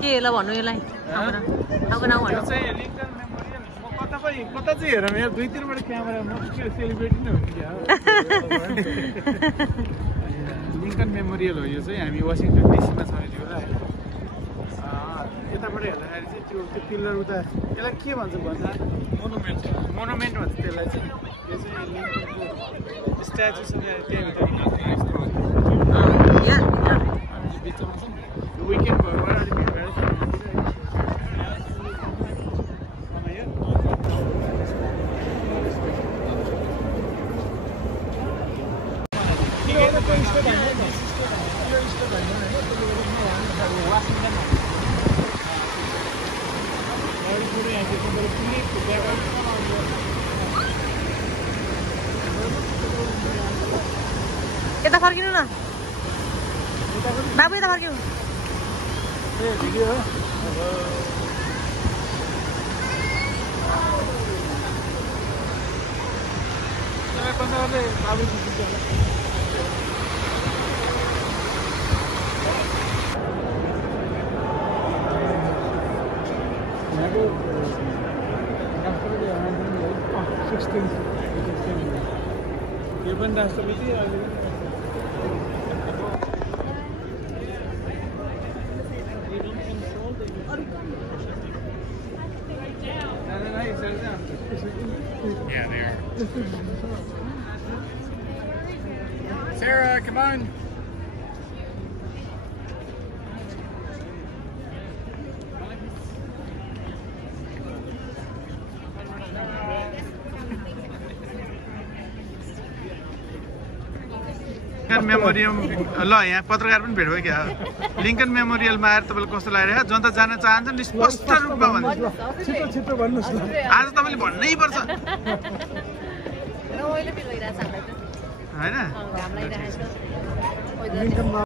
के ल भन्नु यसलाई अब नाउ भन्नु कता चाहिँ हेरौँ यहाँ 2-3 वटा क्यामेरा म सेलिब्रेटी नै हो कि लिंकन मेमोरियल हो यो चाहिँ हामी वाशिंटन डीसीमा छ अहिले होला यताबाट हेर्दाखेरि चाहिँ त्यो पिलर उता यसलाई के भन्छ भन्दा मोनुमेन्ट भन्छ त्यसलाई चाहिँ यो चाहिँ लिंकनको स्ट्याचु छ त्यही भित्र बिचमा छ विकेन्ड भयो अगाडि भेट गरेर यता फर्किनु न बाबु यता फर्किनु यो पनि राष्ट्रपति Yeah, they are. Sarah, come on. Lincoln memorial ल यहाँ पत्रकार पनि भेट भयो क्या लिंकन मेमोरियलमा आएर तपाईँले कस्तो लागिरहेको जनता जान चाहन्छन् नि स्पष्ट रूपमा भन्नुहोस् आज तपाईँले भन्नै पर्छ होइन